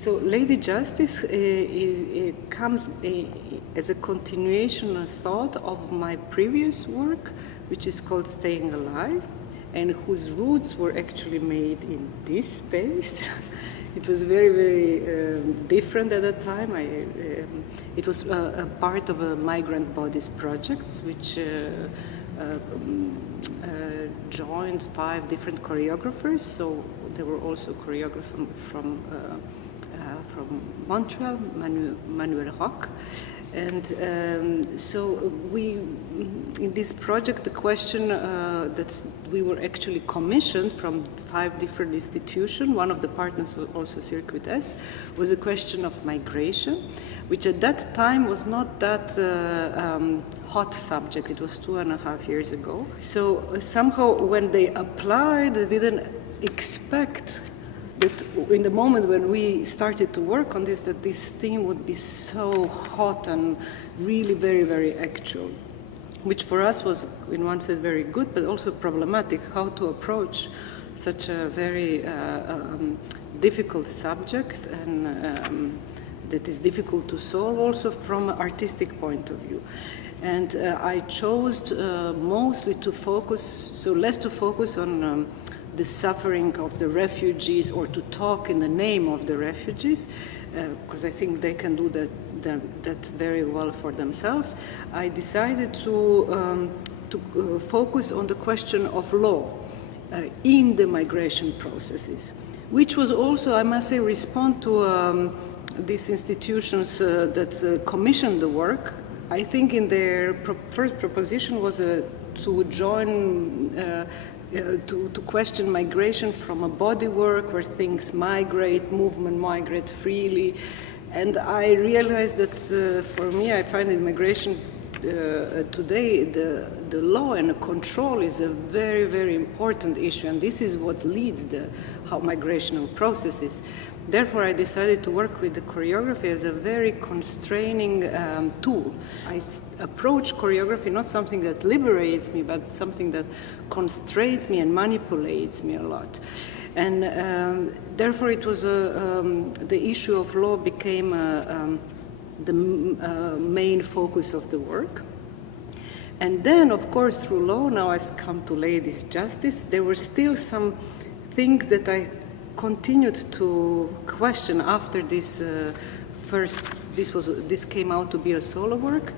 So Lady Justice comes as a continuation of thought of my previous work, which is called Staying Alive, and whose roots were actually made in this space. It was very, very different at that time. It was a part of a migrant bodies project, which joined 5 different choreographers. So there were also choreographers from Montreal, Manuel Roch. And so we, in this project, the question that we were actually commissioned from 5 different institutions, one of the partners was also Circuit-Est, was a question of migration, which at that time was not that hot subject. It was 2.5 years ago. So somehow when they applied, they didn't expect that in the moment when we started to work on this, that this theme would be so hot and really very, very actual, which for us was, in one sense, very good, but also problematic, how to approach such a very difficult subject and that is difficult to solve also from an artistic point of view. And I chose mostly to focus, so less to focus on the suffering of the refugees or to talk in the name of the refugees, because I think they can do that very well for themselves. I decided to focus on the question of law in the migration processes, which was also, I must say, respond to these institutions that commissioned the work. I think in their first proposition was to join to question migration from a body work where things movement migrate freely. And I realized that for me, I find in migration today, the law and the control is a very, very important issue. And this is what leads how migrational processes. Therefore, I decided to work with the choreography as a very constraining tool. I approach choreography not something that liberates me, but something that constrains me and manipulates me a lot. And therefore, it was the issue of law became the main focus of the work. And then, of course, through law, now I come to Ladies' Justice, there were still some things that I continued to question after this this came out to be a solo work.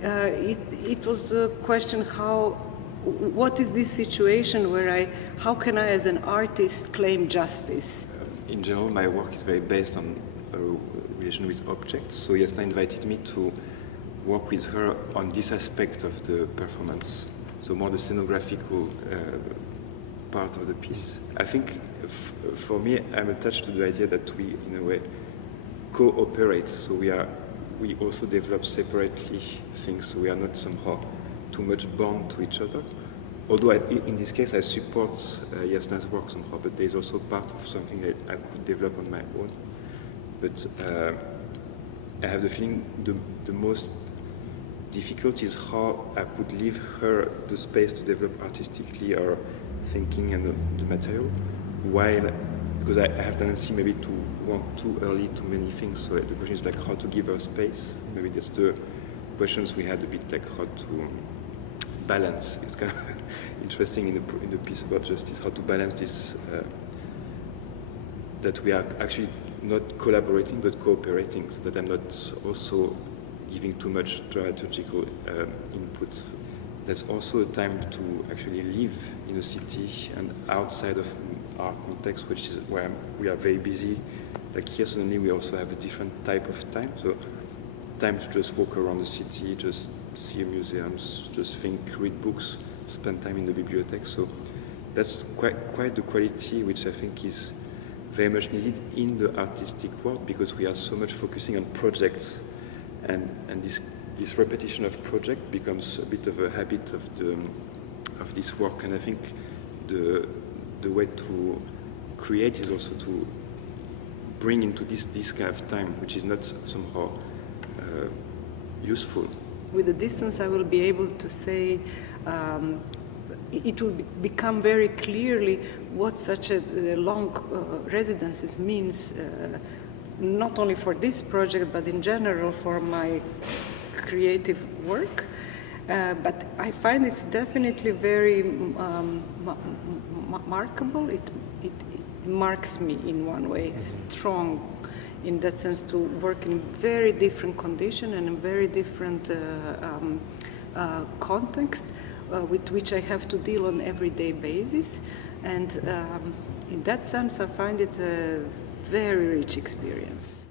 It was the question what is this situation where how can I as an artist claim justice? In general, my work is very based on a relation with objects. So Jasna invited me to work with her on this aspect of the performance, so more the scenographical part of the piece. I think for me, I'm attached to the idea that we, in a way, cooperate. So we also develop separately things. So we are not somehow too much bound to each other. Although in this case, I support Jasna's work somehow, but there is also part of something that I could develop on my own. But I have the feeling the most difficult is how I could leave her the space to develop artistically her thinking and the material, while, because I have tendency maybe to want too early too many things. So the question is like how to give her space. Maybe that's the questions we had a bit, like how to balance. It's kind of interesting in the piece about justice, how to balance this, that we are actually not collaborating but cooperating, so that I'm not also giving too much dramaturgical input. That's also a time to actually live in a city and outside of our context, which is where we are very busy. Like here, suddenly we also have a different type of time. So time to just walk around the city, just see museums, just think, read books, spend time in the bibliothèque. So that's quite the quality which I think is very much needed in the artistic world, because we are so much focusing on projects, and this repetition of project becomes a bit of a habit of this work. And I think the way to create is also to bring into this kind of time, which is not somehow useful. With the distance, I will be able to say it will become very clearly what such a long residences means not only for this project, but in general for my creative work. But I find it's definitely very markable. It marks me in one way. It's strong in that sense to work in very different condition and in very different context with which I have to deal on everyday basis. And in that sense, I find it a very rich experience.